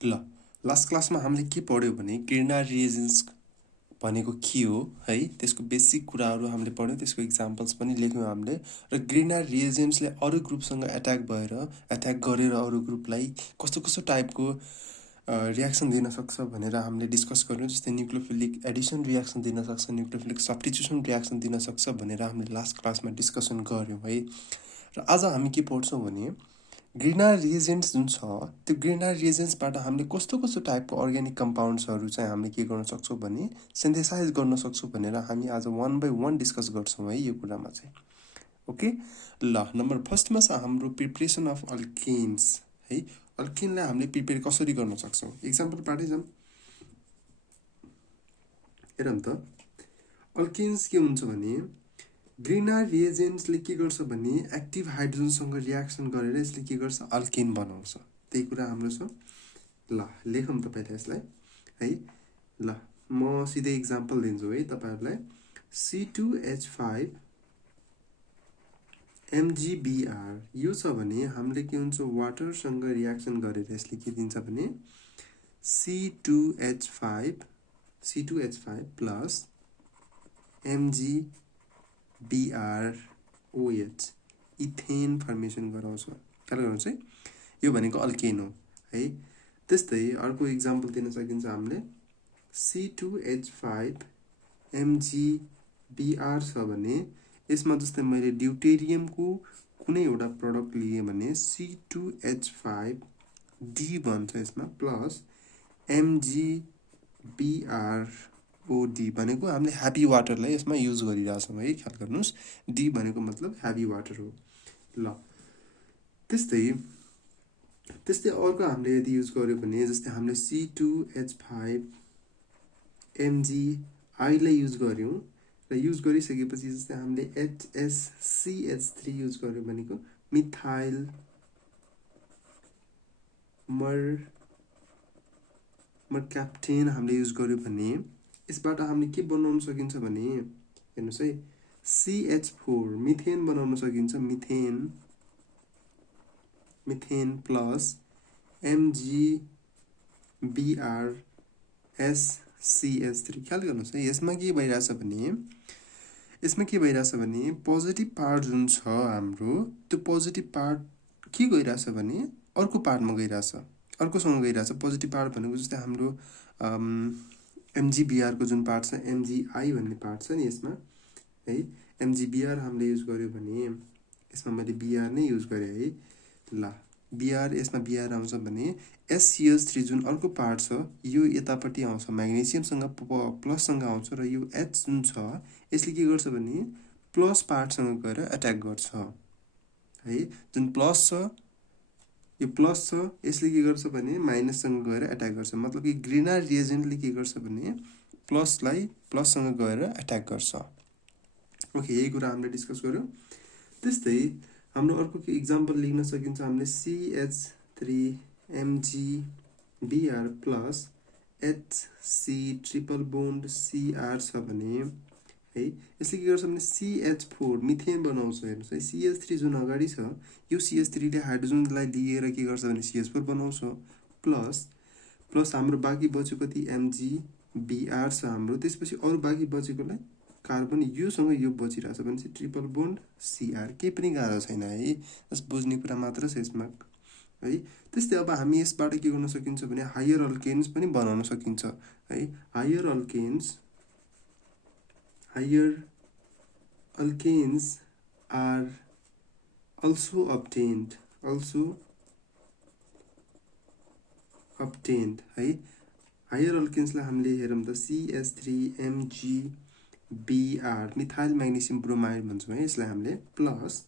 ल लास्ट क्लासमा हामीले के पढ्यो भने गिर्नार रिएजेन्ट्स भनेको के हो है, त्यसको बेसिक कुराहरू हामीले पढ्यौँ, त्यसको इक्जाम्पल्स पनि लेख्यौँ हामीले। र गिर्नार रिएजेन्ट्सले अरू ग्रुपसँग एट्याक गरेर अरू ग्रुपलाई कस्तो कस्तो टाइपको रियाक्सन दिन सक्छ भनेर हामीले डिस्कस गर्यौँ। जस्तै न्युक्लियोफिलिक एडिसन रियाक्सन दिन सक्छ, न्युक्लियोफिलिक सब्स्टिट्युसन रियाक्सन दिन सक्छ भनेर हामीले लास्ट क्लासमा डिस्कसन गऱ्यौँ है। र आज हामी के पढ्छौँ भने गिर्नार रिएजेन्ट्स जुन छ त्यो गिर्नार रिएजेन्ट्सबाट हामीले कस्तो कस्तो टाइपको अर्ग्यानिक कम्पाउन्ड्सहरू चाहिँ हामीले के गर्न सक्छौँ भने सिन्थेसाइज गर्न सक्छौँ भनेर हामी आज 1 by 1 डिस्कस गर्छौँ है यो कुरामा चाहिँ। ओके, ल नम्बर फर्स्टमा छ हाम्रो प्रिपरेसन अफ अल्केन्स है। अल्केनलाई हामीले प्रिपेयर कसरी गर्न सक्छौँ इक्जाम्पल पार्टै जाउँ। हेरौँ त अल्केन्स के हुन्छ भने गिर्नार रिएजेन्ट्सले के गर्छ भने एक्टिभ हाइड्रोजनसँग रियाक्सन गरेर यसले के गर्छ अल्केन बनाउँछ। त्यही कुरा हाम्रो छ। ल लेखौँ त पहिला यसलाई है। ल म सिधै इक्जाम्पल दिन्छु है तपाईहरुलाई। C2H5 MgBr यो छ भने हामीले के हुन्छ वाटरसँग रियाक्सन गरेर यसले के दिन्छ भने C2H5 plus MgBrOH ethane formation गराउँछ। ख्याल गर्नुहोस् है, यो भनेको अल्केन हो है। त्यस्तै अर्को इक्जाम्पल दिन सकिन्छ हामीले। C2H5 MgBr छ भने यसमा जस्तै मैले ड्युटेरियमको कुनै एउटा प्रडक्ट लिए भने C2H5D भन्छ यसमा प्लस MgBrOD भनेको हामीले ह्याप्पी वाटरलाई यसमा युज गरिरहेछौँ है। ख्याल गर्नुहोस्, डी भनेको मतलब ह्याप्पी वाटर हो। ल त्यस्तै अर्को हामीले यदि युज गर्यो भने जस्तै हामीले C2H5 MgI लाई युज गर्यौँ र युज गरिसकेपछि जस्तै हामीले HSCH3 युज गर्यो भनेको मिथाइल मर्क्याप्टेन हामीले युज गर्यो भने यसबाट हामीले के बनाउन सकिन्छ भने हेर्नुहोस् है CH4 मिथेन बनाउन सकिन्छ। मिथेन प्लस MgBrSCH3 ख्याल गर्नुहोस् है। यसमा के भइरहेछ भने पोजिटिभ पार्ट जुन छ हाम्रो त्यो पोजिटिभ पार्ट के गइरहेछ भने अर्को पार्टमा गइरहेछ, अर्कोसँग गइरहेछ। पोजिटिभ पार्ट भनेको जस्तै हाम्रो MgBr को जुन पार्ट छ MgI भन्ने पार्ट छ नि यसमा है। MgBr हामीले युज गर्यो भने यसमा मैले Br नै युज गरेँ है। ल Br यसमा Br आउँछ भने SCH3 जुन अर्को पार्ट छ यो यतापट्टि आउँछ, म्याग्नेसियमसँग प्लससँग आउँछ र यो H जुन छ यसले के गर्छ भने प्लस पार्टसँग गएर एट्याक गर्छ है। जुन प्लस छ यो प्लस छ यसले के गर्छ भने माइनससँग गएर एट्याक गर्छ। मतलब कि गिर्नार रिएजेन्टले के गर्छ भने प्लसलाई प्लससँग गएर एट्याक गर्छ। ओके, यही कुरा हामीले डिस्कस गर्यौँ। त्यस्तै हाम्रो अर्को के इक्जाम्पल लिन सकिन्छ हामीले CH3MgBr plus HC triple bond Cr छ भने है यसले के गर्छ भने CH4 मिथेन बनाउँछ। हेर्नुहोस् है, CH3 जुन अगाडि छ यो CH3 ले हाइड्रोजनलाई लिएर के गर्छ भने CH4 बनाउँछ प्लस हाम्रो बाँकी बच्यो कति MgBr छ हाम्रो। त्यसपछि अरू बाँकी बचेकोलाई कार्बन योसँग यो बचिरहेछ भने चाहिँ ट्रिपल बोन्ड Cr। केही पनि गाह्रो छैन है, बस बुझ्ने कुरा मात्र छ यसमा है। त्यस्तै अब हामी यसबाट के गर्न सकिन्छ भने हायर अल्केन्स पनि बनाउन सकिन्छ है। Higher alkenes are also obtained है। हायर अल्केन्सलाई हामीले हेरौँ त CH3MgBr मिथाइल म्याग्नेसियम ब्रोमाइड भन्छौँ है यसलाई हामीले। प्लस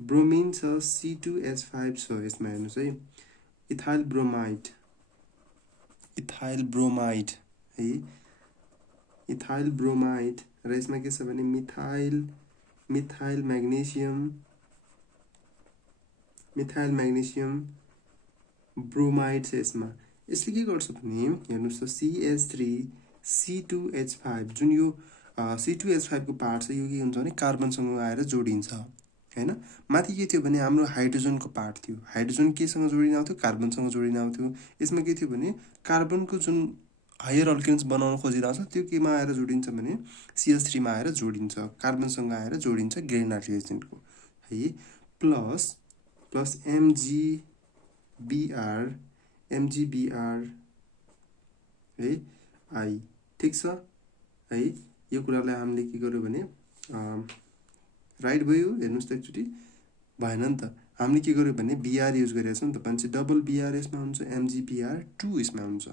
ब्रोमिन छ C2H5 छ यसमा हेर्नुहोस् है इथाइल ब्रोमाइड है। इथाइल ब्रोमाइड र यसमा के छ भने मिथाइल म्याग्नेसियम ब्रोमाइड छ यसमा। यसले के गर्छ भने हेर्नुहोस् त CH3C2H5 जुन यो C2H5 को पार्ट छ यो के हुन्छ भने कार्बनसँग आएर जोडिन्छ हैन। माथि के थियो भने हाम्रो हाइड्रोजनको पार्ट थियो, हाइड्रोजन केसँग जोडिन आउँथ्यो, कार्बनसँग जोडिन आउँथ्यो। यसमा के थियो भने कार्बनको जुन हायर अल्केन्स बनाउन खोजिरहेको छ त्यो केमा आएर जोडिन्छ भने CH3 मा आएर जोडिन्छ, कार्बनसँग आएर जोडिन्छ ग्रेनार रिएजेन्टको है। प्लस MgBr है आई, ठिक छ है। यो कुरालाई हामीले के गर्यो भने राइट भयो, हेर्नुहोस् त एकचोटि भएन नि त। हामीले के गर्यो भने Br युज गरेका छौँ नि त, भनेपछि डबल Br यसमा हुन्छ, MgBr2 यसमा हुन्छ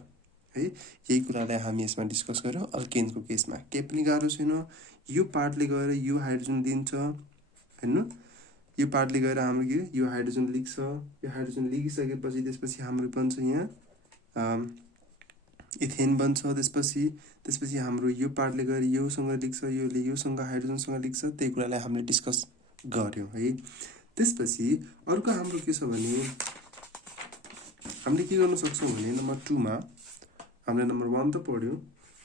है। यही कुरालाई हामी यसमा डिस्कस गऱ्यौँ अल्केनको केसमा। केही पनि गाह्रो छैन। यो पार्टले गएर यो हाइड्रोजन दिन्छ, हेर्नु यो पार्टले गएर हाम्रो के यो हाइड्रोजन लिग्छ, यो हाइड्रोजन लिगिसकेपछि त्यसपछि हाम्रो बन्छ यहाँ इथेन बन्छ। त्यसपछि हाम्रो यो पार्टले गएर योसँग लिग्छ, योले योसँग हाइड्रोजनसँग लिग्छ। त्यही कुरालाई हामीले डिस्कस गऱ्यौँ है। त्यसपछि अर्को हाम्रो के छ भने हामीले के गर्न सक्छौँ भने नम्बर 2 मा हामीले नम्बर 1 त पढ्यौँ,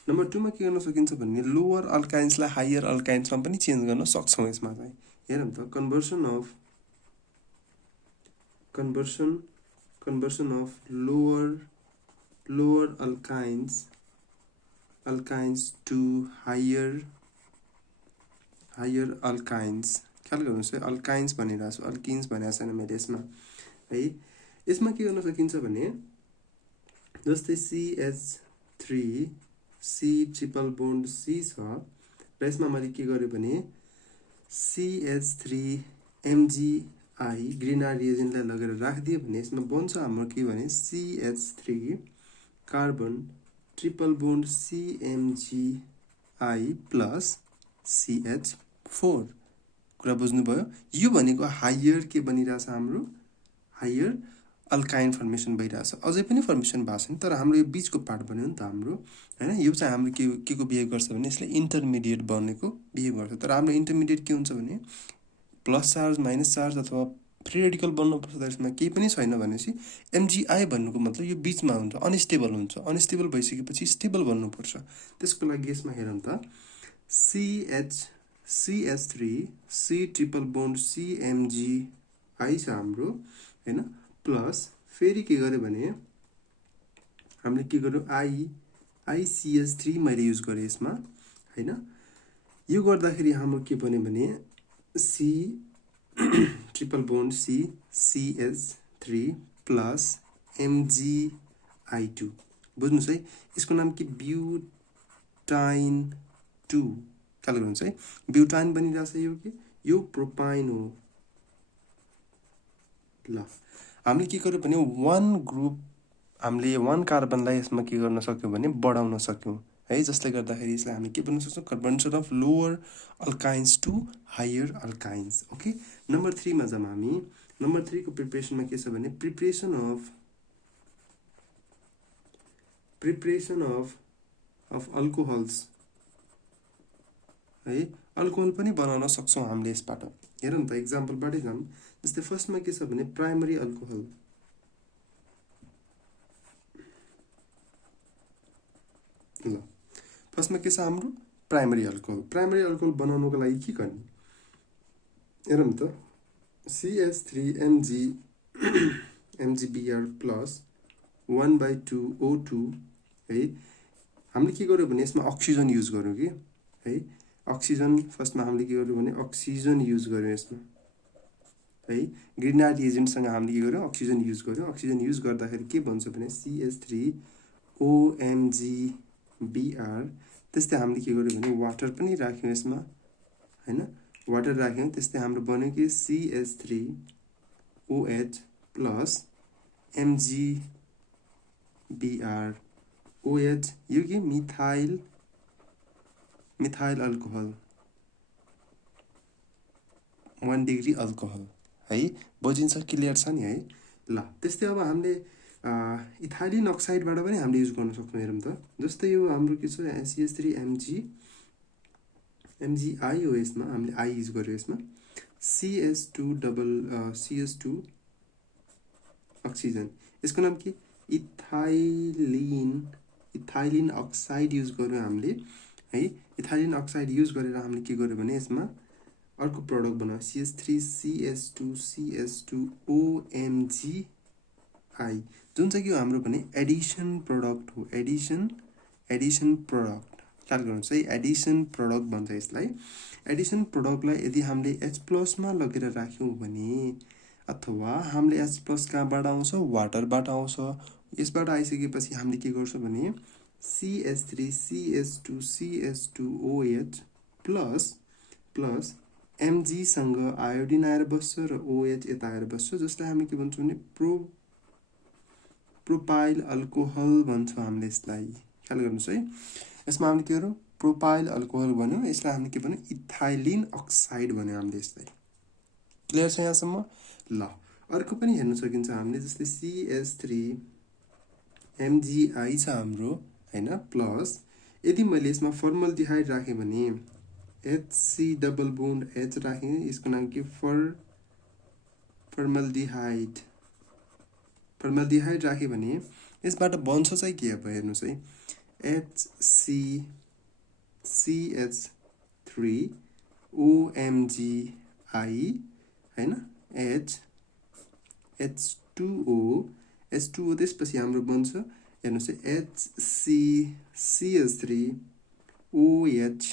नम्बर 2 मा के गर्न सकिन्छ भने लोअर अल्काइन्सलाई हायर अल्काइन्समा पनि चेन्ज गर्न सक्छौँ। यसमा चाहिँ हेरौँ त, conversion of lower alkynes to higher alkynes. ख्याल गर्नुहोस् है, अल्काइन्स भनिरहेको छु, अल्किन्स भनेको छैन मैले यसमा है। यसमा के गर्न सकिन्छ भने जस्तै CH3 C triple bond C छ र यसमा मैले के गरेँ भने CH3MgI ग्रेनार रिएजेन्टलाई लगेर राखिदिएँ भने यसमा बन्छ हाम्रो के भने CH3 carbon triple bond CMgI plus CH4। कुरा बुझ्नुभयो? यो भनेको हायर के बनिरहेछ, हाम्रो हायर अल्काइन फर्मेसन भइरहेछ। अझै पनि फर्मेसन भएको छैन, तर हाम्रो यो बीचको पार्ट बन्यो नि त हाम्रो हैन। यो चाहिँ हाम्रो के को बिहेभ गर्छ भने यसले इन्टरमिडिएट बनेको बिहेभ गर्छ। तर हाम्रो इन्टरमिडिएट के हुन्छ भने प्लस चार्ज माइनस चार्ज अथवा फ्री रेडिकल बन्नुपर्छ, तर यसमा केही पनि छैन भनेपछि MgI भन्नुको मतलब यो बीचमा हुन्छ, अनस्टेबल हुन्छ। अनस्टेबल भइसकेपछि स्टेबल बन्नुपर्छ। त्यसको लागि यसमा हेरौँ त, CH3 C triple bond CMgI छ हाम्रो हैन। प्लस फेरि के गर्यो भने हामीले के गर्यो ICH3 मैले युज गरेँ यसमा हैन। यो गर्दाखेरि हाम्रो के बन्यो भने C triple bond CH3 plus MgI2। बुझ्नुहोस् है, यसको नाम के ब्युटाइन 2। ख्याल गर्नुहोस् है, ब्युटाइन बनिरहेछ। यो प्रोपाइन हो। ल हामीले के गर्यो भने हामीले 1 कार्बनलाई यसमा के गर्न सक्यौँ भने बढाउन सक्यौँ है। जसले गर्दाखेरि यसलाई हामी के भन्न सक्छौँ, conversion of lower alkynes to higher alkynes. Okay, number 3 मा जाम हामी। नम्बर 3 को प्रिपरेसनमा के छ भने प्रिपरेसन अफ अल्कोहल्स है। अल्कोहल पनि बनाउन सक्छौँ हामीले यसबाट। हेरौँ त, एक्जाम्पलबाटै जाम। जस्तै फर्स्टमा के छ भने प्राइमरी अल्कोहल। ल फर्स्टमा के छ हाम्रो प्राइमरी अल्कोहल। प्राइमरी अल्कोहल बनाउनको लागि के गर्ने, हेरौँ त, CH3MgBr प्लस 1/2O2 है। हामीले के गर्यो भने यसमा अक्सिजन युज गर्यौँ कि है। अक्सिजन फर्स्टमा हामीले के गर्यौँ भने अक्सिजन युज गर्यौँ यसमा है। ग्रेनार रिएजेन्टसँग हामीले के गर्यौँ, अक्सिजन युज गर्यौँ। अक्सिजन युज गर्दाखेरि के भन्छ भने CH3OMgBr। त्यस्तै हामीले के गर्यौँ भने वाटर पनि राख्यौँ यसमा हैन, वाटर राख्यौँ। त्यस्तै हाम्रो बन्यो कि CH3OH प्लस MgBr OH। यो के मिथाइल अल्कोहल 1 डिग्री अल्कोहल है। बुझिन्छ, क्लियर छ नि है। ल त्यस्तै अब हामीले इथाइलिन अक्साइडबाट पनि हामीले युज गर्न सक्छौँ। हेरौँ त, जस्तै यो हाम्रो के छ CH3MgI हो। यसमा हामीले आई युज गर्यो। यसमा CH2 अक्सिजन, यसको नाम के इथाइलिन अक्साइड युज गर्यो हामीले है। इथाइलिन अक्साइड युज गरेर हामीले के गर्यो भने यसमा अर्को प्रडक्ट बनाऊ CH3CH2CH2OMGI जुन चाहिँ के हो हाम्रो भने एडिसन प्रडक्ट हो एडिसन प्रडक्ट ख्याल गर्नुहोस् है एडिसन प्रडक्ट भन्छ यसलाई एडिसन प्रडक्टलाई यदि हामीले H+ मा लगेर राख्यौं भने अथवा हामीले H+ कहाँबाट आउँछ वाटरबाट आउँछ यसबाट आइसकेपछि हामीले के गर्छौं भने CH3CH2CH2OH प्लस Mg सँग आयोडिन आएर बस्छ र OH यता आएर बस्छ जसलाई हामी के भन्छौं भने प्रोपाइल अल्कोहल भन्छौं हामीले यसलाई ख्याल गर्नुस् है यसमा हामीले के गर्यौं प्रोपाइल अल्कोहल भन्यौं यसलाई हामीले के भन्यौं इथाइलिन अक्साइड भन्यौं हामीले यसलाई क्लियर छ यहाँसम्म ल अर्को पनि हेर्न सकिन्छ हामीले जस्तै CH3MgI छ हाम्रो हैन प्लस यदि मैले यसमा फर्मल्डिहाइड राखे भने HC डबल बोन्ड H राखे यसको नाम के फर्मल्डिहाइड राखे भने यसबाट बन्छ चाहिँ के अब हेर्नुस् है HCCH3OMGI हैन H2O त्यसपछि हाम्रो बन्छ हेर्नुस् है HCCH3OH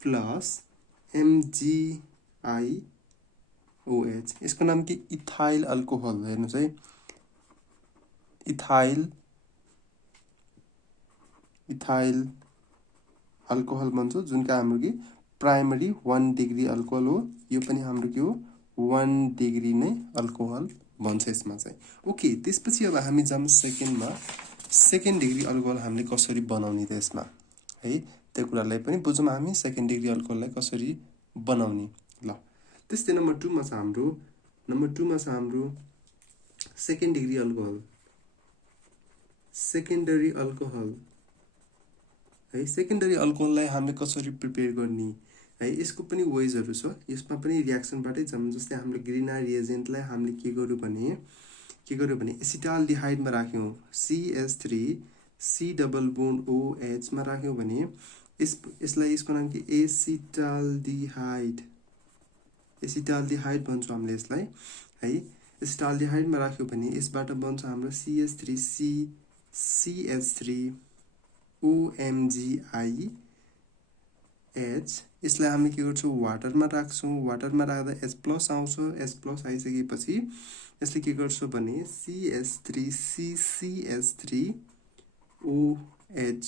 प्लस MgIOH यसको नाम के इथाइल अल्कोहल हेर्नुस् है इथाइल अल्कोहल भन्छ जुनका हाम्रो के प्राइमरी 1 डिग्री अल्कोहल हो यो पनि हाम्रो के हो 1 डिग्री नै अल्कोहल भन्छ यसमा चाहिँ ओके त्यसपछि अब हामी जाम सेकेन्ड डिग्री अल्कोहल हामीले कसरी बनाउने त यसमा है त्यो कुरालाई पनि बुझौं हामी सेकेन्ड डिग्री अल्कोहललाई कसरी बनाउने ल त्यस्तै नम्बर 2 मा छ हाम्रो सेकेन्डरी अल्कोहल है सेकेन्डरी अल्कोहललाई हामीले कसरी प्रिपेयर गर्ने है यसको पनि वेजहरु छ यसमा पनि रिएक्सनबाटै जाम जस्तै हामीले ग्रीनर रिएजेन्टलाई हामीले के गर्यो भने एसिटाल्डिहाइडमा राख्यौं CH3 C double bond OH मा राख्यौं भने यसलाई यसको नाम के एसिटाल्डिहाइड भन्छौं हामीले यसलाई है एसिटाल्डिहाइडमा राख्यौं भने यसबाट बन्छ हाम्रो CH3OMGI यसलाई हामी के गर्छौं वाटरमा राख्छौं वाटरमा राख्दा H+ आउँछ H+ आइसकेपछि यसले के गर्छ भने CH3CCH3OH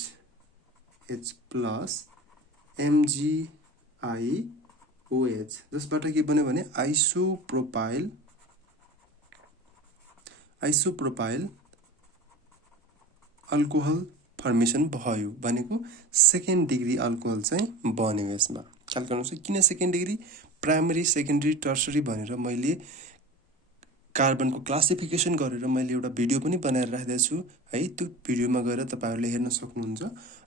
MgIOH जसबाट के बन्यो भने आइसोप्रोपाइल अल्कोहल फर्मेसन भयो भनेको सेकेन्ड डिग्री अल्कोहल चाहिँ बन्यो यसमा ख्याल गर्नुस् किन second degree primary secondary tertiary भनेर मैले कार्बनको क्लासिफिकेसन गरेर मैले एउटा भिडियो पनि बनाएर राखेको छु है त्यो भिडियोमा गएर तपाईहरुले हेर्न सक्नुहुन्छ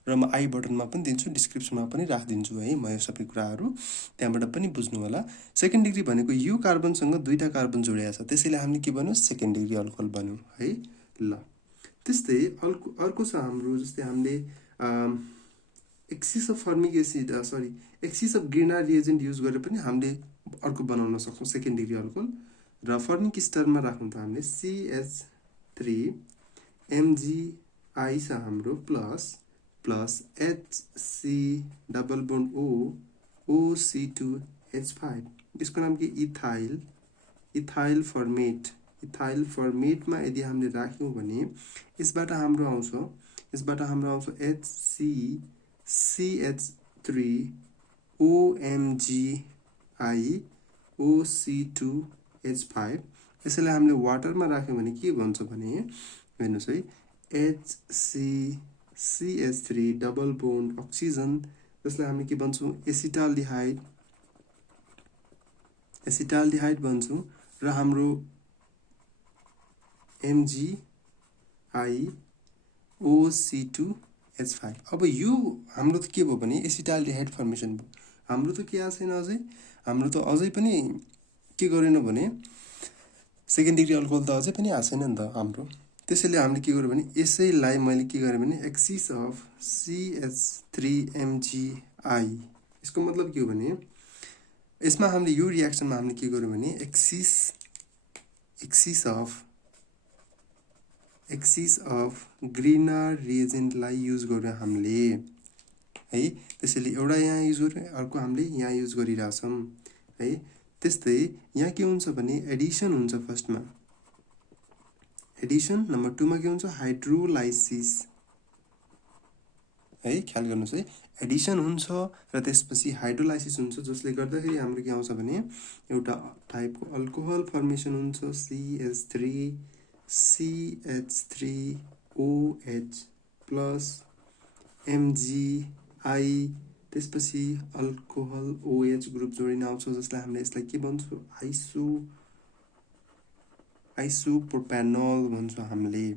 र म आई बटनमा पनि दिन्छु डिस्क्रिप्सनमा पनि राखिदिन्छु है म यो सबै कुराहरु त्यहाँबाट पनि बुझ्नु होला सेकेन्ड डिग्री भनेको यो कार्बनसँग दुईटा कार्बन जोडिएको छ त्यसैले हामीले के भन्यौ सेकेन्ड डिग्री अल्कोहल भन्यौ है ल त्यस्तै अर्को छ हाम्रो जस्तै हामीले axis of greener reagent use गरेर पनि हामीले अर्को बनाउन सक्छौं सेकेन्ड डिग्री अल्कोहल र फर्मिक स्टरमा राख्नु त हामीले CH3MgI छ हाम्रो plus HC double bond OC2H5 यसको नाम के इथाइल फर्मेटमा यदि हामीले राख्यौं भने यसबाट हाम्रो आउँछ HCCH3OMGI OC2H5 यसैलाई हामीले वाटरमा राख्यौं भने के भन्छ भने हेर्नुस् है HCCH3 डबल बोन्ड अक्सिजन जसलाई हामीले के भन्छौं एसिटाल्डिहाइड भन्छौं र हाम्रो MgI OC2H5 अब यो हाम्रो त के भयो भने एसिटाल्डिहाइड फर्मेसन भयो हाम्रो त के आछैन अझै हाम्रो त अझै पनि के गरेन भने सेकेन्ड डिग्री अल्कोहल त अझै पनि आछैन नि त हाम्रो त्यसैले हामीले के गर्यो भने यसैलाई मैले के गरे भने एक्सिस अफ CH3MgI यसको मतलब के हो भने यसमा हामीले यो रियाक्सनमा हामीले के गर्यौं भने एक्सिस अफ ग्रीनर रिएजेन्टलाई युज गर्यौं हामीले है। त्यसैले एउटा यहाँ युज गर्यौं, अर्को हामीले यहाँ युज गरिरहेछौं है। त्यस्तै यहाँ के हुन्छ भने एडिसन हुन्छ फर्स्टमा एडिसन, नम्बर 2 मा के हुन्छ हाइड्रोलाइसिस है। ख्याल गर्नुस् है, एडिसन हुन्छ र त्यसपछि हाइड्रोलाइसिस हुन्छ, जसले गर्दाखेरि हाम्रो के आउँछ भने एउटा टाइपको अल्कोहल फर्मेसन हुन्छ CH3CH3OH प्लस MgI, त्यसपछि अल्कोहल OH ग्रुप जोडिन आउँछ, जसलाई हामीले यसलाई के भन्छौं आइसोप्रोपेनोल भन्छौं हामीले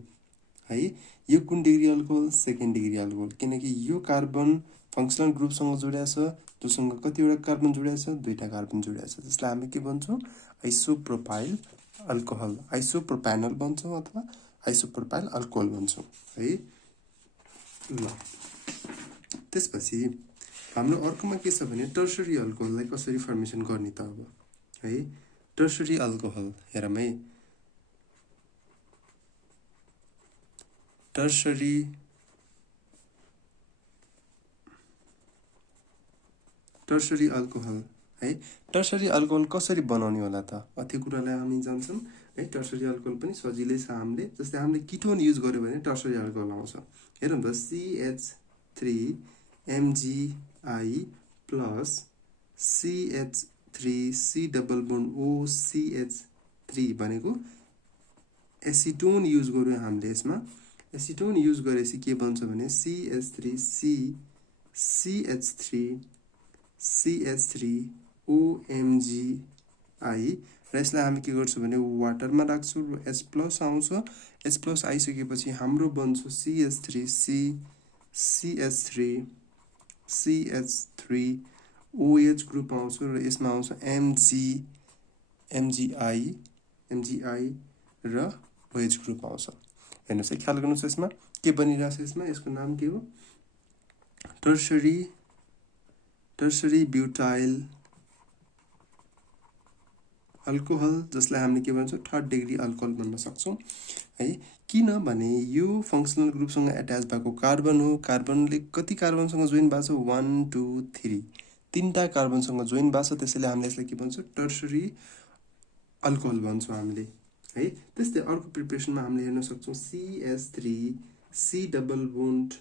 है। यो कुन degree alcohol, second degree alcohol, किनकि यो कार्बन फंक्सनल ग्रुपसँग जोडिएको छ, जोसँग कतिवटा कार्बन जोडिएको छ, दुईटा कार्बन जोडिएको छ, जसलाई हामी के भन्छौं आइसोप्रोपाइल अल्कोहल, आइसोप्रोपेनोल भन्छौं अथवा आइसोप्रोपाइल अल्कोहल भन्छौं है। ल त्यसपछि हाम्रो अर्कोमा के छ भने टर्सरी अल्कोहललाई कसरी फर्मेसन गर्ने त अब है। टर्सरी अल्कोहल हेरौँ है, टर्सरी अल्कोहल है। टर्सरी अल्कोहल कसरी बनाउने होला त, त्यो कुरालाई हामी जान्छौं है। टर्सरी अल्कोहल पनि सजिलै छ, हामीले जस्तै हामीले किटोन युज गर्यो भने टर्सरी अल्कोहल आउँछ। हेरौँ त CH3MgI plus CH3C double bond OCH3 भनेको एसिटोन युज गर्यो हामीले। यसमा एसिटोन युज गरेपछि के बन्छ भने CH3OMgI र यसलाई हामी के गर्छौं भने वाटरमा राख्छौं र H+ आउँछ। H+ आइसकेपछि हाम्रो बन्छ CH3OH ग्रुप आउँछ र यसमा आउँछ MgI र OH ग्रुप आउँछ। हेर्नुस् है, ख्याल गर्नुस् यसमा के बनिरहेछ। यसको नाम के हो टर्सरी ब्युटाइल अल्कोहल, जसलाई हामीले के भन्छौं थर्ड डिग्री अल्कोहल भन्न सक्छौं है। किनभने यो फंक्सनल ग्रुपसँग एट्याच भएको कार्बन हो। कार्बनले कति कार्बनसँग जोइन भएको छ 1 2 3 तीनटा कार्बनसँग जोइन भएको छ, त्यसैले हामीले यसलाई के भन्छौं टर्सरी अल्कोहल भन्छौं हामीले है। त्यस्तै अर्को प्रिपरेसनमा हामीले हेर्न सक्छौं CH3C double bond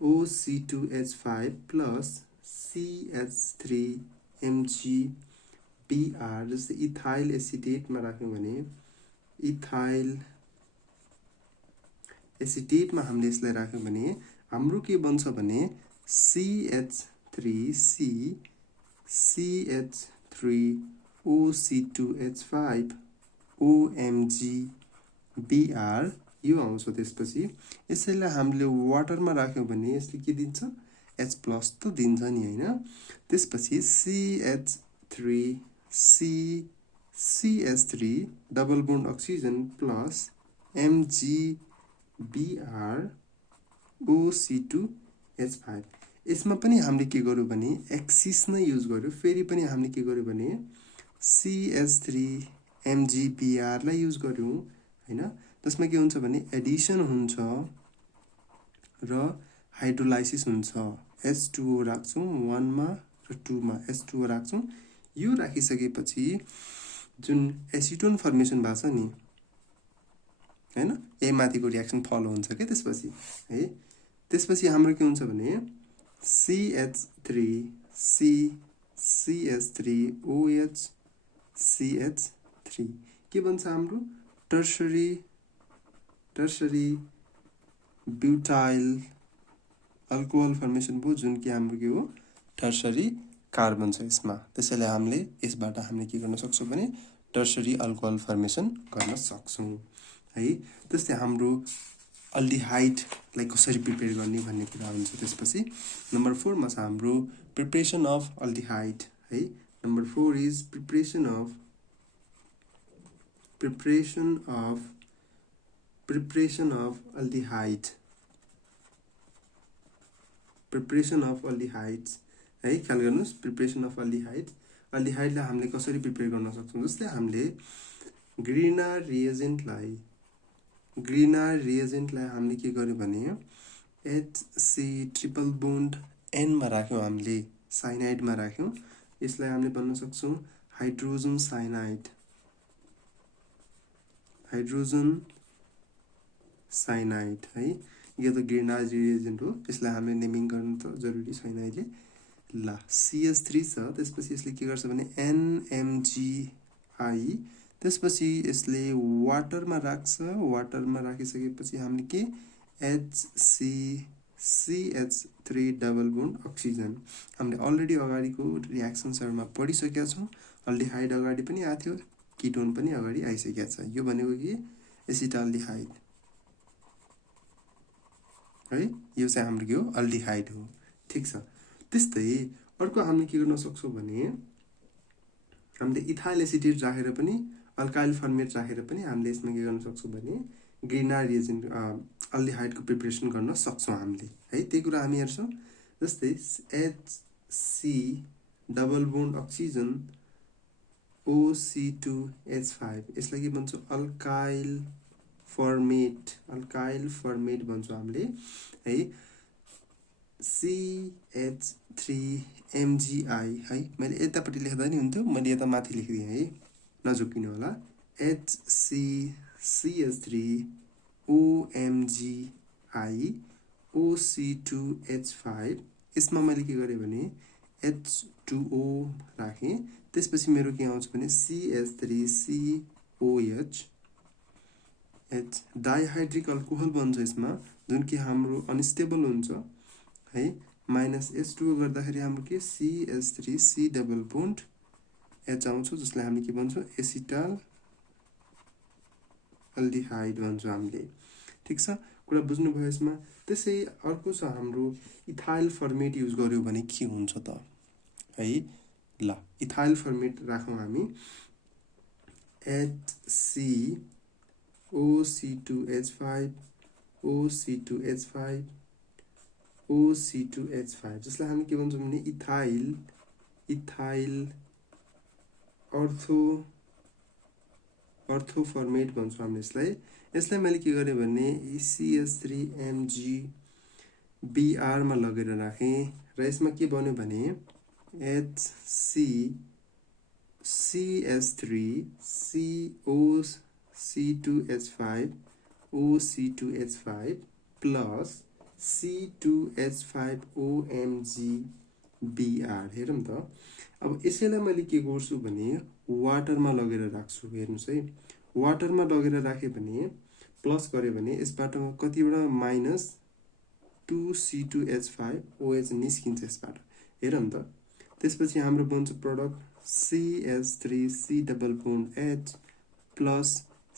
OC2H5 plus CH3MgBr, जस्तै इथाइल एसिटेटमा राख्यौं भने इथाइल एसिटेटमा हामीले यसलाई राख्यौं भने हाम्रो के बन्छ भने CH3CH3OC2H5 OMgBr यो आउँछ। त्यसपछि यसैलाई हामीले वाटरमा राख्यौं भने यसले के दिन्छ H+ त दिन्छ नि हैन। त्यसपछि CH3 double bond oxygen plus MgBr OC2H5, यसमा पनि हामीले के गर्यौं भने एक्सिस नै युज गर्यौं। फेरि पनि हामीले के गर्यौं भने CH3MgBr लाई युज गर्यौं हैन। त्यसमा के हुन्छ भने एडिसन हुन्छ र हाइड्रोलाइसिस हुन्छ। H2O राख्छौं 1 मा र 2 मा H2O राख्छौं। यो राखिसकेपछि जुन एसिटोन फर्मेसन भएको छ नि हैन, ए माथिको रियाक्सन फलो हुन्छ के त्यसपछि है। त्यसपछि हाम्रो के हुन्छ भने CH3CH3OH CH3 के बन्छ हाम्रो टर्सरी ब्युटाइल अल्कोहल फर्मेसन भयो, जुन कि हाम्रो के हो टर्सरी कार्बन छ यसमा। त्यसैले हामीले यसबाट हामीले के गर्न सक्छौं भने टर्सरी अल्कोहल फर्मेसन गर्न सक्छौं है। त्यस्तै हाम्रो अल्डिहाइडलाई कसरी प्रिपेयर गर्ने भन्ने कुरा हुन्छ। त्यसपछि नम्बर 4 मा छ हाम्रो प्रिपरेसन अफ अल्डिहाइड है। Number 4 is preparation of aldehyde. Preparation of aldehydes है ख्याल गर्नुस् प्रिपरेसन अफ अल्डिहाइडलाई हामीले कसरी प्रिपेयर गर्न सक्छौं जस्तै हामीले ग्रिनार रिएजेन्टलाई हामीले के गर्यो भने HC ट्रिपल बोन्ड N मा राख्यौं हामीले साइनाइड मा राख्यौं यसलाई हामीले भन्न सक्छौं हाइड्रोजन साइनाइड है यो त ग्रिनार रिएजेन्ट हो यसलाई हामीले नेमिङ गर्नु त जरुरी छैन अहिले ल CH3 छ त्यसपछि यसले के गर्छ भने NMGI त्यसपछि यसले वाटरमा राख्छ वाटरमा राखिसकेपछि हामीले के HCCH3 डबल बोन्ड अक्सिजन हामीले अलरेडी अगाडिको रिएक्सन्सहरुमा पढिसकेका छौं अल्डिहाइड अगाडि पनि आथ्यो कीटोन पनि अगाडि आइसकेको छ यो भनेको के एसिटाल्डिहाइड है यो चाहिँ हाम्रो के हो अल्डिहाइड हो ठीक छ त्यस्तै अर्को हामीले के गर्न सक्छौं भने हामीले इथाइल एसिटेट राखेर पनि अल्काइल फर्मेट राखेर पनि हामीले यसमा के गर्न सक्छौं भने ग्रिनार रिएजेन्ट अल्डिहाइडको प्रिपरेसन गर्न सक्छौं हामीले है त्यही कुरा हामी हेर्छौं जस्तै HC double bond oxygen OC2H5 यसलाई के भन्छौं अल्काइल फर्मेट भन्छौं हामीले है CH3MgI है मैले यतापट्टि लेख्दा नि हुन्थ्यो मैले यता माथि लेखिदिए है नझुकिनु होला HCCH3OMgI OC2H5 यसमा मैले के गरे भने H2O राखे त्यसपछि मेरो के आउँछ भने CH3COH डाइहाइड्रिक अल्कोहल बन्छ यसमा जुन कि हाम्रो अनस्टेबल हुन्छ है -H2O गर्दाखेरि हाम्रो के CH3C डबल बोन्ड H आउँछ जसलाई हामीले के भन्छौं एसिटाल अल्डिहाइड भन्छौं हामीले ठीक छ कुरा बुझ्नु भयो यसमा त्यसै अर्को छ हाम्रो इथाइल फर्मेट युज गर्यो भने के हुन्छ त है ल इथाइल फर्मेट राखौं हामी HCOC2H5 OC2H5 जसलाई हामी के भन्छौं भने इथाइल अर्थो फर्मेट भन्छौं हामीले यसलाई मैले के गरे भने CH3MgBr मा लगेर राखे र यसमा के बन्यो भने HCCH3COC2H5 OC2H5 प्लस C2H5OMgBr हेरौं त अब यसैलाई मैले के गर्छु भने वाटरमा लगेर राख्छु हेर्नुस् है वाटरमा लगेर राखे भने प्लस गरे भने यसबाट कतिवटा -2C2H5OH निस्किन्छ यसबाट हेरौं त त्यसपछि हाम्रो बन्छ product CH3C double bond H plus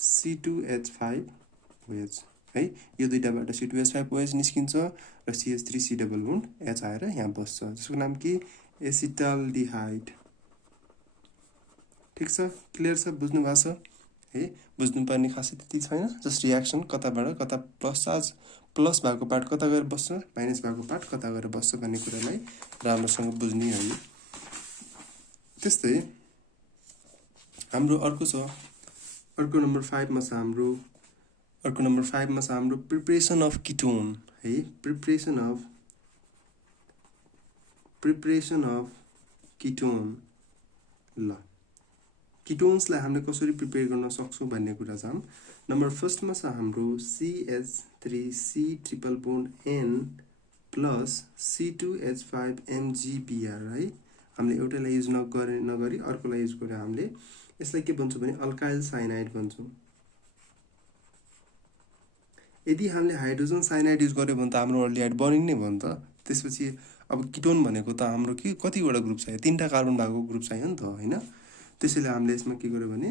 C2H5OH है यो दुईटाबाट C2H5OH निस्किन्छ र CH3C डबल बोन्ड H आएर यहाँ बस्छ जसको नाम के एसिटाल्डिहाइड ठीक छ क्लियर छ बुझ्नु भएको छ है बुझ्नुपर्ने खासै त्यति छैन जस्ट रिएक्सन कताबाट कता प्लस भएको पार्ट कता गएर बस्छ माइनस भएको पार्ट कता गएर बस्छ भन्ने कुरालाई राम्रोसँग बुझ्ने है त्यस्तै हाम्रो अर्को छ अर्को नम्बर 5 मा छ हाम्रो प्रिपरेसन अफ कीटोन है प्रिपरेसन अफ कीटोन ल कीटोन्सलाई हामीले कसरी प्रिपेयर गर्न सक्छौं भन्ने कुरा छ नम्बर फर्स्ट मा छ हाम्रो CH3C triple bond N plus C2H5MgBr है हामीले एउटालाई युज नगरी अर्कोलाई युज गरे हामीले यसलाई के भन्छौं भने अल्काइल साइनाइड भन्छौं यदि हामीले हाइड्रोजन साइनाइड युज गर्यो भने त हाम्रो अल्डिहाइड बनिङ नै भयो नि त त्यसपछि अब कीटोन भनेको त हाम्रो के कतिवटा ग्रुप छ तीनटा कार्बन भएको ग्रुप चाहियो नि त हैन त्यसैले हामीले यसमा के गर्यो भने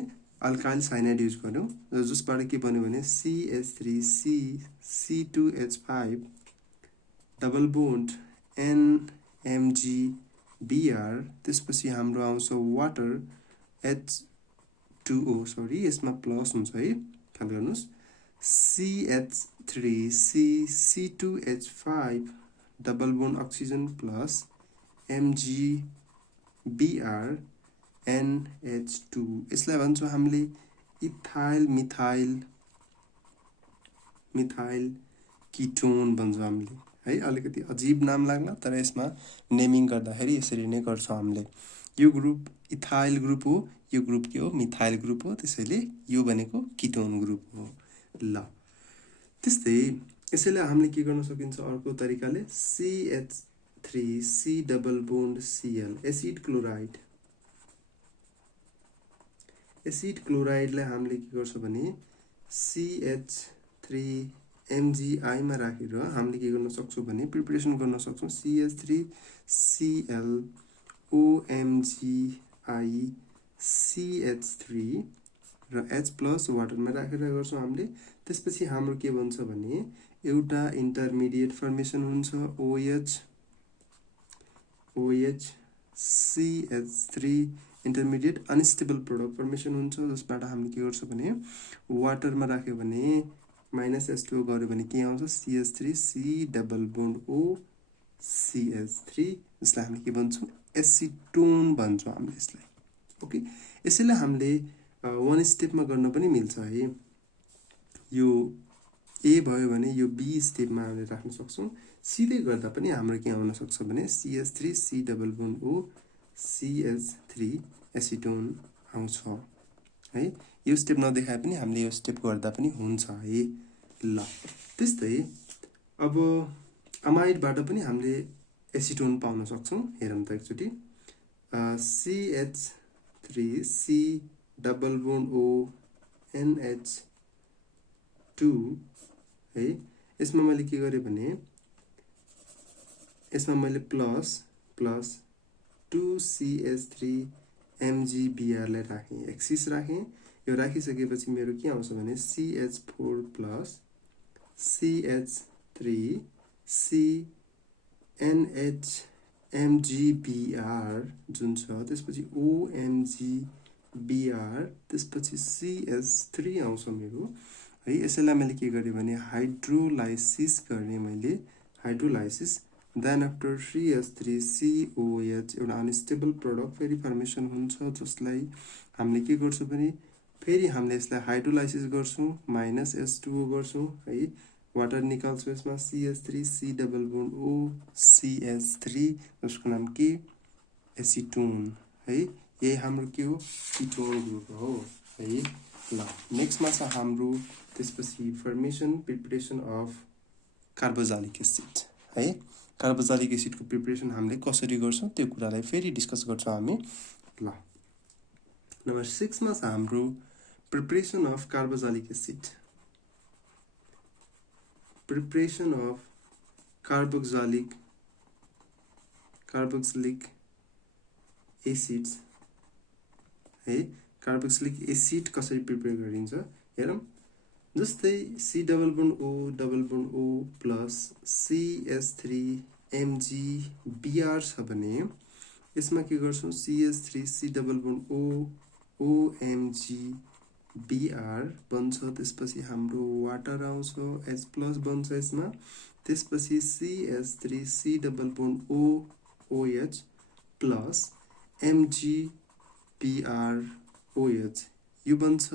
अल्काइल साइनाइड युज गर्यौं र जसबाट के बन्यो भने CH3C2H5 डबल बोन्ड NMgBr त्यसपछि हाम्रो आउँछ वाटर H2O यसमा प्लस हुन्छ है ख्याल गर्नुस् CH3C2H5 double bond oxygen plus MgBr NH2 यसलाई भन्छौँ हामीले इथाइल मिथाइल किटोन भन्छौँ हामीले है। अलिकति अजीब नाम लाग्ला तर यसमा नेमिङ गर्दाखेरि यसरी नै गर्छौँ हामीले। यो ग्रुप इथाइल ग्रुप हो, यो ग्रुप के हो मिथाइल ग्रुप हो, त्यसैले यो भनेको किटोन ग्रुप हो। ल त्यस्तै यसैले हामीले के गर्न सकिन्छ अर्को तरिकाले CH3C double bond Cl acid क्लोराइडलाई हामीले के गर्छ भने CH3MgI मा राखेर हामीले के गर्न सक्छौँ भने प्रिपरेसन गर्न सक्छौँ CH3Cl OMgI CH3 र H प्लस वाटरमा राखेर गर्छौँ हामीले। त्यसपछि हाम्रो के भन्छ भने एउटा इन्टरमिडिएट फर्मेसन हुन्छ OH CH3 intermediate unstable product formation हुन्छ, जसबाट हामीले के गर्छौँ भने वाटरमा राख्यो भने -H2O गर्यो भने के आउँछ CH3C double bond O CH3, जसलाई हामीले के भन्छौँ एसिटोन भन्छौँ हामीले यसलाई। ओके, यसैले हामीले वान स्टेपमा गर्न पनि मिल्छ है। यो ए भयो भने यो बी स्टेपमा हामीले राख्न सक्छौँ। सिधै गर्दा पनि हाम्रो के आउन सक्छ भने CH3C double bond O CH3 acetone आउँछ है। यो स्टेप नदेखाए पनि हामीले यो स्टेप गर्दा पनि हुन्छ है। ल त्यस्तै अब अमाइडबाट पनि हामीले एसिटोन पाउन सक्छौँ। हेरौँ त एकचोटि CH3C double bond O NH2 है। यसमा मैले के गरेँ भने यसमा मैले प्लस 2CH3 MgBr लाई राखेँ, एक्सिस राखेँ। यो राखिसकेपछि मेरो के आउँछ भने CH4 प्लस CH3 CNH जुन छ, त्यसपछि OMgBr, त्यसपछि CH3 आउँछ मेरो है। यसैलाई मैले के गरेँ भने हाइड्रोलाइसिस गर्ने मैले हाइड्रोलाइसिस देन आफ्टर CH3COH एउटा अनस्टेबल प्रोडक्ट फेरि फर्मेसन हुन्छ, जसलाई हामीले के गर्छौँ भने फेरि हामीले यसलाई हाइड्रोलाइसिस गर्छौँ -H2O गर्छौँ है। वाटर निकाल्छौँ यसमा CH3C double bond O CH3, जसको नाम के एसिटोन है। यही हाम्रो के हो किटोन ग्रुप हो है। ल नेक्स्टमा छ हाम्रो त्यसपछि formation preparation of carboxylic acid है। कार्बोक्सिलिक एसिडको प्रिपरेसन हामीले कसरी गर्छौँ त्यो कुरालाई फेरि डिस्कस गर्छौँ हामी। ल नम्बर 6 मा छ हाम्रो preparation of carboxylic acid. Preparation of carboxylic acids है। कार्बोक्सिलिक एसिड कसरी प्रिपेयर गरिन्छ हेरौँ। जस्तै C double bond O double bond O plus CH3 MgBr छ भने यसमा के गर्छौँ CH3C double bond O OMgBr बन्छ। त्यसपछि हाम्रो वाटर आउँछ, H प्लस बन्छ यसमा। त्यसपछि CH3C double bond O OH plus MgBr OH, यो बन्छ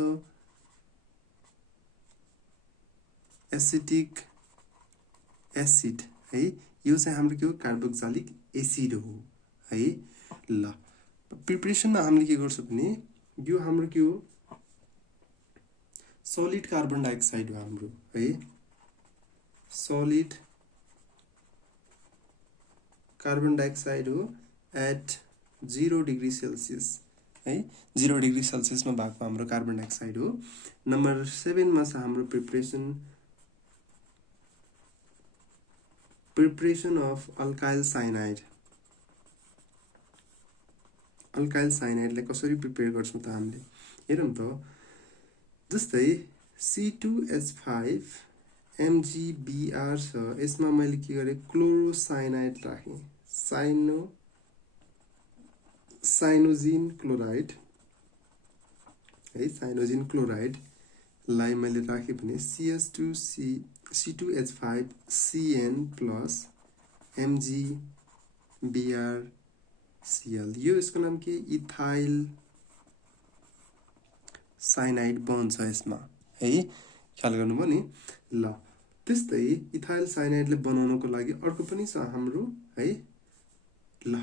एसिटिक एसिड है। यो चाहिँ हाम्रो के हो कार्बोक्सिलिक एसिड हो है। ल प्रिपरेसनमा हामीले के गर्छौँ भने यो हाम्रो के हो सलिड कार्बन डाइअक्साइड हो हाम्रो है। सलिड कार्बन डाइअक्साइड हो एट 0 डिग्री सेल्सियस है। 0 डिग्री सेल्सियसमा भएको हाम्रो कार्बन डाइअक्साइड हो। नम्बर 7 मा छ हाम्रो preparation of alkyl cyanide. Alkyl साइनाइडलाई कसरी प्रिपेयर गर्छौँ त हामीले हेरौँ त। जस्तै C2H5 MgBr छ, यसमा मैले के गरेँ क्लोरोसाइनाइड राखेँ, साइनोजिन क्लोराइड है। साइनोजिन क्लोराइडलाई मैले राखेँ भने C2H5CN प्लस MgBrCl यो यसको नाम के इथाइल साइनाइड बन्छ यसमा है ख्याल गर्नुभयो नि ल त्यस्तै इथाइल साइनाइडले बनाउनको लागि अर्को पनि छ हाम्रो है ल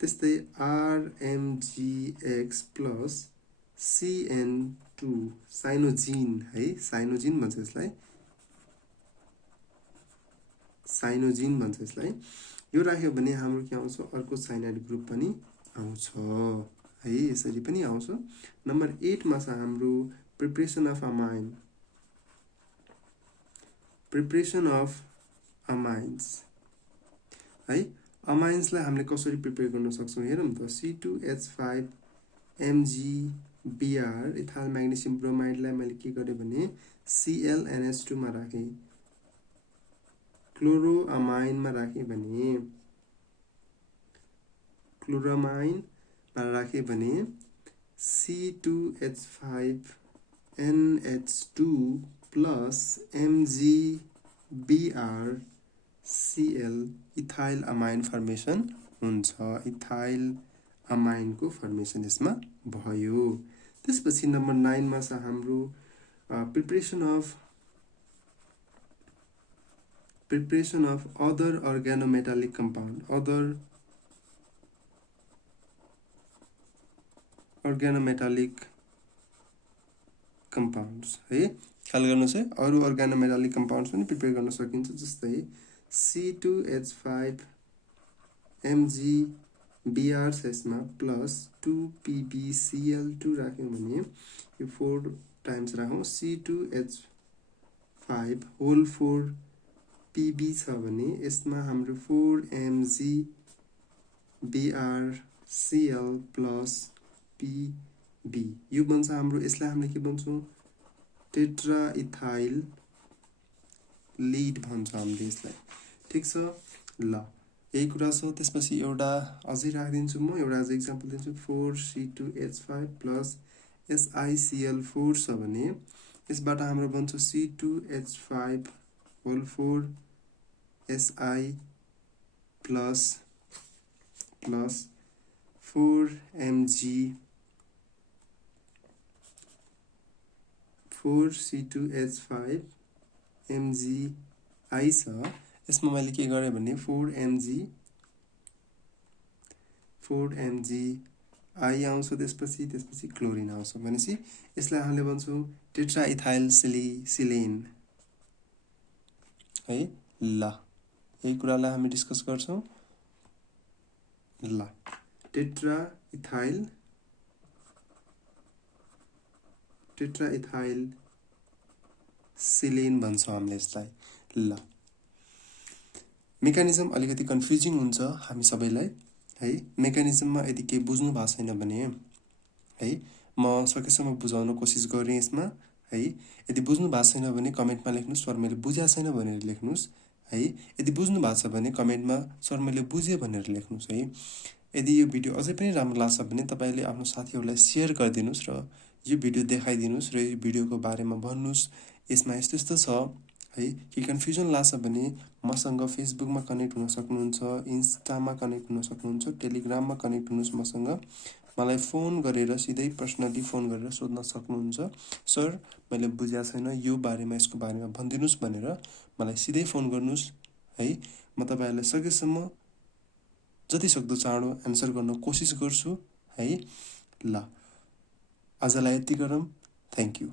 त्यस्तै RMgX plus CN2 साइनोजिन है साइनोजिन भन्छ यसलाई साइनोजिन भन्छ यसलाई यो राख्यो भने हाम्रो के आउँछ अर्को साइनाइड ग्रुप पनि आउँछ है यसरी पनि आउँछ नम्बर 8 मा छ हाम्रो प्रिपरेसन अफ अमाइन्स है अमाइन्सलाई हामीले कसरी प्रिपेयर गर्न सक्छौं हेरौं त C2H5MgBr इथाइल म्याग्नेसियम ब्रोमाइडलाई मैले के गरे भने ClNH2 मा राखे क्लोरोअमाइन मा राखे भने C2H5NH2 plus MgBrCl ethyl amine formation हुन्छ इथाइल अमाइनको फर्मेसन यसमा भयो त्यसपछि नम्बर 9 मा छ हाम्रो प्रिपरेसन अफ अदर अर्गानोमेटालिक कम्पाउन्ड है ख्याल गर्नुस् है अरु अर्गानोमेटालिक कम्पाउन्ड्स पनि प्रिपेयर गर्न सकिन्छ जस्तै C2H5MgBr यसमा प्लस 2PbCl2 राख्यौं भने यो 4 टाइम्स राखौं C2H5 होल 4 Pb छ भने यसमा हाम्रो 4MgBrCl plus Pb यो बन्छ हाम्रो यसलाई हामीले के भन्छौं टेट्रा इथाइल लीड भन्छ हामीले यसलाई ठीक छ ल यही कुरा छ त्यसपछि एउटा अझै राखिदिन्छु म एउटा अझै एक्जाम्पल दिन्छु 4C2H5 plus SiCl4 छ भने यसबाट हाम्रो बन्छ C2H5 whole 4 Si plus 4C2H5 Mgi छ यसमा मैले के गरे भने 4Mgi आउँछ त्यसपछि क्लोरिन आउँछ भनेपछि यसलाई हामीले भन्छौं टेट्रा इथाइल सिलेन है ल यही कुरालाई हामी डिस्कस गर्छौं ल टेट्रा इथाइल सिलेन भन्छौं हामीले यसलाई ल मेकानिजम अलिकति कन्फ्युजिङ हुन्छ हामी सबैलाई है मेकानिजममा यदि के बुझ्नु भएको छैन भने है म सकेसम्म बुझाउन कोसिस गरे यसमा है यदि बुझ्नु भएको छैन भने कमेन्टमा लेख्नुस् सर मैले बुझ्या छैन भनेर लेख्नुस् है यदि बुझ्नु भएको छ भने कमेन्टमा सर मैले बुझे भनेर लेख्नुस् है यदि यो भिडियो अझै पनि राम्रो लाग्छ भने तपाईले आफ्नो साथीहरुलाई शेयर गरिदिनुस् र यो भिडियो देखाइदिनुस् र यो भिडियोको बारेमा भन्नुस् यसमा यस्तो छ है के कन्फ्युजन लाग्छ भने मसँग फेसबुकमा कनेक्ट हुन सक्नुहुन्छ इन्स्टामा कनेक्ट हुन सक्नुहुन्छ टेलिग्राममा कनेक्ट हुनुस् मसँग मलाई फोन गरेर सिधै पर्सनली फोन गरेर सोध्न सक्नुहुन्छ सर मैले बुझ्या छैन यो बारेमा यसको बारेमा भनिदिनुस् भनेर मलाई सिधै फोन गर्नुस् है म तपाईहरुलाई सकेसम्म जति सक्दो चाँडो आन्सर गर्न कोसिस गर्छु है ल आजलाई यति गरौँ थ्यांक यू